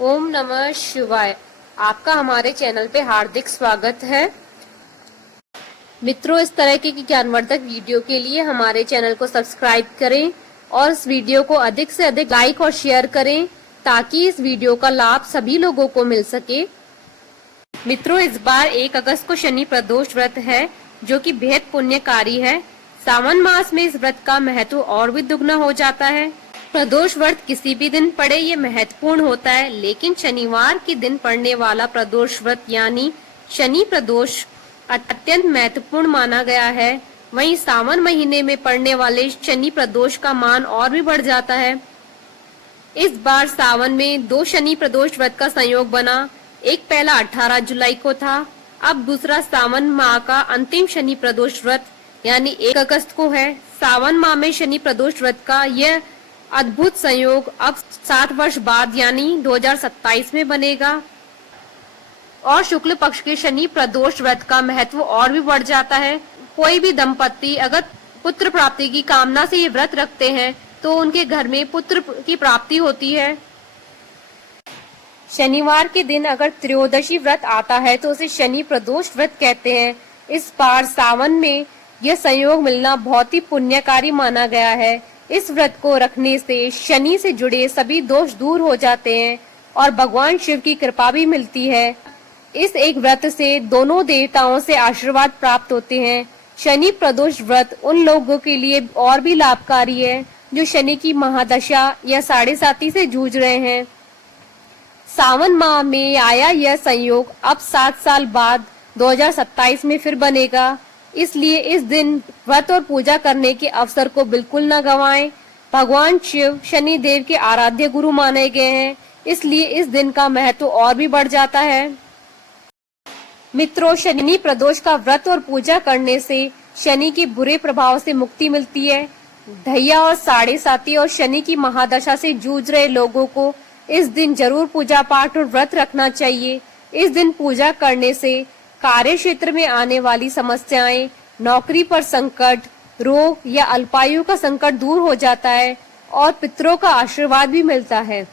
ओम नमः शिवाय। आपका हमारे चैनल पे हार्दिक स्वागत है। मित्रों, इस तरह की ज्ञानवर्धक वीडियो के लिए हमारे चैनल को सब्सक्राइब करें और इस वीडियो को अधिक से अधिक लाइक और शेयर करें ताकि इस वीडियो का लाभ सभी लोगों को मिल सके। मित्रों, इस बार 1 अगस्त को शनि प्रदोष व्रत है जो कि बेहद पुण्यकारी है। सावन मास में इस व्रत का महत्व और भी दुगना हो जाता है। प्रदोष व्रत किसी भी दिन पड़े ये महत्वपूर्ण होता है, लेकिन शनिवार के दिन पड़ने वाला प्रदोष व्रत यानी शनि प्रदोष अत्यंत महत्वपूर्ण माना गया है। वहीं सावन महीने में पड़ने वाले शनि प्रदोष का मान और भी बढ़ जाता है। इस बार सावन में 2 शनि प्रदोष व्रत का संयोग बना। एक पहला 18 जुलाई को था, अब दूसरा सावन माह का अंतिम शनि प्रदोष व्रत यानी 1 अगस्त को है। सावन माह में शनि प्रदोष व्रत का यह अद्भुत संयोग अब 7 वर्ष बाद यानी 2027 में बनेगा और शुक्ल पक्ष के शनि प्रदोष व्रत का महत्व और भी बढ़ जाता है। कोई भी दंपत्ति अगर पुत्र प्राप्ति की कामना से ये व्रत रखते हैं तो उनके घर में पुत्र की प्राप्ति होती है। शनिवार के दिन अगर त्रयोदशी व्रत आता है तो उसे शनि प्रदोष व्रत कहते हैं। इस बार सावन में यह संयोग मिलना बहुत ही पुण्यकारी माना गया है। इस व्रत को रखने से शनि से जुड़े सभी दोष दूर हो जाते हैं और भगवान शिव की कृपा भी मिलती है। इस एक व्रत से दोनों देवताओं से आशीर्वाद प्राप्त होते हैं। शनि प्रदोष व्रत उन लोगों के लिए और भी लाभकारी है जो शनि की महादशा या साढ़े साती से जूझ रहे हैं। सावन माह में आया यह संयोग अब 7 साल बाद 2027 में फिर बनेगा, इसलिए इस दिन व्रत और पूजा करने के अवसर को बिल्कुल न गंवाएं। भगवान शिव शनि देव के आराध्य गुरु माने गए हैं, इसलिए इस दिन का महत्व और भी बढ़ जाता है। मित्रों, शनि प्रदोष का व्रत और पूजा करने से शनि के बुरे प्रभाव से मुक्ति मिलती है। ढैया और साढ़े साती और शनि की महादशा से जूझ रहे लोगों को इस दिन जरूर पूजा पाठ और व्रत रखना चाहिए। इस दिन पूजा करने से कार्य क्षेत्र में आने वाली समस्याएं, नौकरी पर संकट, रोग या अल्पायु का संकट दूर हो जाता है और पितरों का आशीर्वाद भी मिलता है।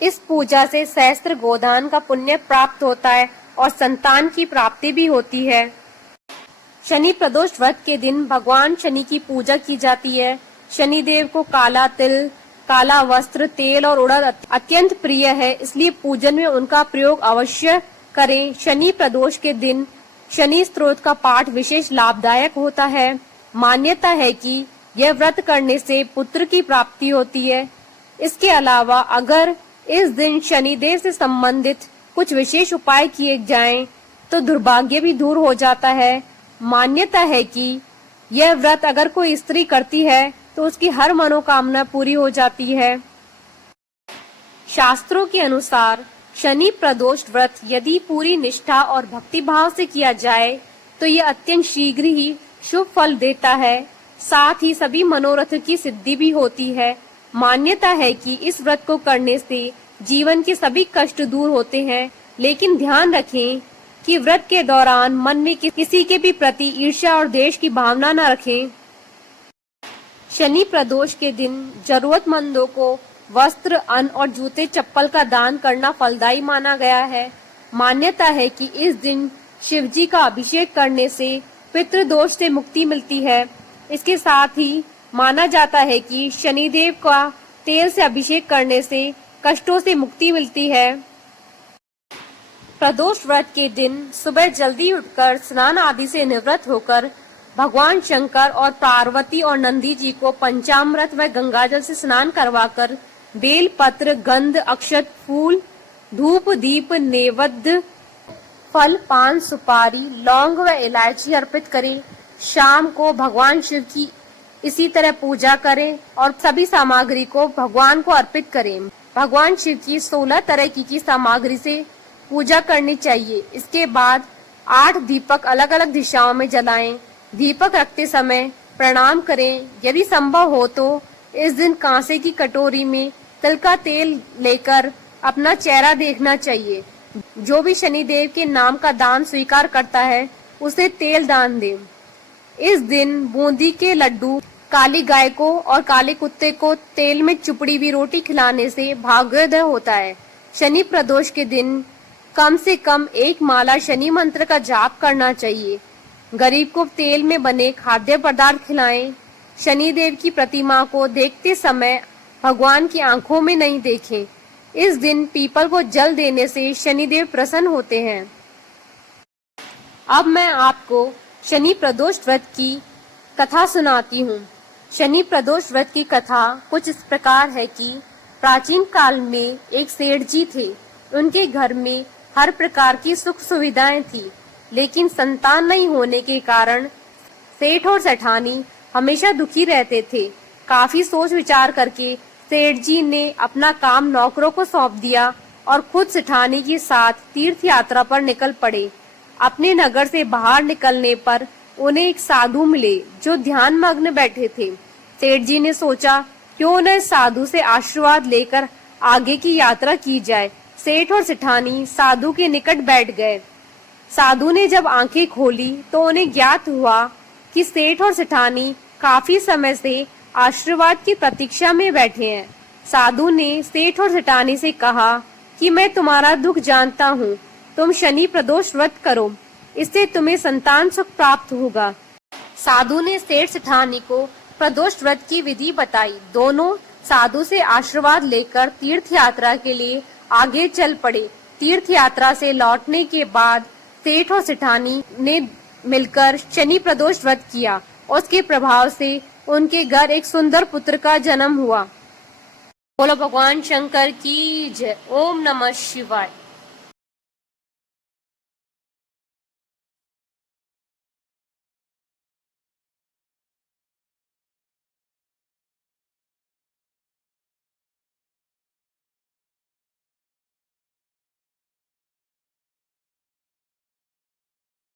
इस पूजा से सहस्त्र गोदान का पुण्य प्राप्त होता है और संतान की प्राप्ति भी होती है। शनि प्रदोष व्रत के दिन भगवान शनि की पूजा की जाती है। शनि देव को काला तिल, काला वस्त्र, तेल और उड़द अत्यंत प्रिय है, इसलिए पूजन में उनका प्रयोग अवश्य करें। शनि प्रदोष के दिन शनि स्तोत्र का पाठ विशेष लाभदायक होता है। मान्यता है कि यह व्रत करने से पुत्र की प्राप्ति होती है। इसके अलावा अगर इस दिन शनि देव से संबंधित कुछ विशेष उपाय किए जाएं तो दुर्भाग्य भी दूर हो जाता है। मान्यता है कि यह व्रत अगर कोई स्त्री करती है तो उसकी हर मनोकामना पूरी हो जाती है। शास्त्रों के अनुसार शनि प्रदोष व्रत यदि पूरी निष्ठा और भक्ति भाव से किया जाए तो यह अत्यंत शीघ्र ही शुभ फल देता है, साथ ही सभी मनोरथ की सिद्धि भी होती है। मान्यता है कि इस व्रत को करने से जीवन के सभी कष्ट दूर होते हैं, लेकिन ध्यान रखें कि व्रत के दौरान मन में किसी के भी प्रति ईर्ष्या और द्वेष की भावना न रखें। शनि प्रदोष के दिन जरूरतमंदों को वस्त्र, अन्न और जूते चप्पल का दान करना फलदायी माना गया है। मान्यता है कि इस दिन शिव जी का अभिषेक करने से पितृदोष से मुक्ति मिलती है। इसके साथ ही माना जाता है कि शनिदेव का तेल से अभिषेक करने से कष्टों से मुक्ति मिलती है। प्रदोष व्रत के दिन सुबह जल्दी उठकर स्नान आदि से निवृत्त होकर भगवान शंकर और पार्वती और नंदी जी को पंचामृत व गंगाजल से स्नान करवाकर बेल पत्र, गंध, अक्षत, फूल, धूप, दीप, नैवेद्य, फल, पान, सुपारी, लौंग व इलायची अर्पित करें। शाम को भगवान शिव की इसी तरह पूजा करें और सभी सामग्री को भगवान को अर्पित करें। भगवान शिव की 16 तरह की सामग्री से पूजा करनी चाहिए। इसके बाद 8 दीपक अलग अलग दिशाओं में जलाएं। दीपक रखते समय प्रणाम करें। यदि संभव हो तो इस दिन कांसे की कटोरी में तिल का तेल लेकर अपना चेहरा देखना चाहिए। जो भी शनिदेव के नाम का दान स्वीकार करता है उसे तेल दान दें। इस दिन बूंदी के लड्डू, काली गाय को और काले कुत्ते को तेल में चुपड़ी हुई रोटी खिलाने से भाग्योदय होता है। शनि प्रदोष के दिन कम से कम 1 माला शनि मंत्र का जाप करना चाहिए। गरीब को तेल में बने खाद्य पदार्थ खिलाएं। शनि देव की प्रतिमा को देखते समय भगवान की आंखों में नहीं देखें। इस दिन पीपल को जल देने से शनिदेव प्रसन्न होते हैं। अब मैं आपको शनि प्रदोष व्रत की कथा सुनाती हूँ। शनि प्रदोष व्रत की कथा कुछ इस प्रकार है कि प्राचीन काल में एक सेठ जी थे। उनके घर में हर प्रकार की सुख सुविधाएं थी, लेकिन संतान नहीं होने के कारण सेठ और सेठानी हमेशा दुखी रहते थे। काफी सोच विचार करके सेठ जी ने अपना काम नौकरों को सौंप दिया और खुद सेठानी के साथ तीर्थ यात्रा पर निकल पड़े। अपने नगर से बाहर निकलने पर उन्हें एक साधु मिले जो ध्यान मग्न बैठे थे। सेठ जी ने सोचा क्यों न इस साधु से आशीर्वाद लेकर आगे की यात्रा की जाए। सेठ और सेठानी साधु के निकट बैठ गए। साधु ने जब आंखें खोली तो उन्हें ज्ञात हुआ कि सेठ और सेठानी काफी समय से आशीर्वाद की प्रतीक्षा में बैठे हैं। साधु ने सेठ और सेठानी से कहा कि मैं तुम्हारा दुख जानता हूँ, तुम शनि प्रदोष व्रत करो, इससे तुम्हें संतान सुख प्राप्त होगा। साधु ने सेठ सेठानी को प्रदोष व्रत की विधि बताई। दोनों साधु से आशीर्वाद लेकर तीर्थ यात्रा के लिए आगे चल पड़े। तीर्थ यात्रा से लौटने के बाद सेठ और सेठानी ने मिलकर शनि प्रदोष व्रत किया। उसके प्रभाव से उनके घर एक सुंदर पुत्र का जन्म हुआ। बोलो भगवान शंकर की जय। ओम नमः शिवाय।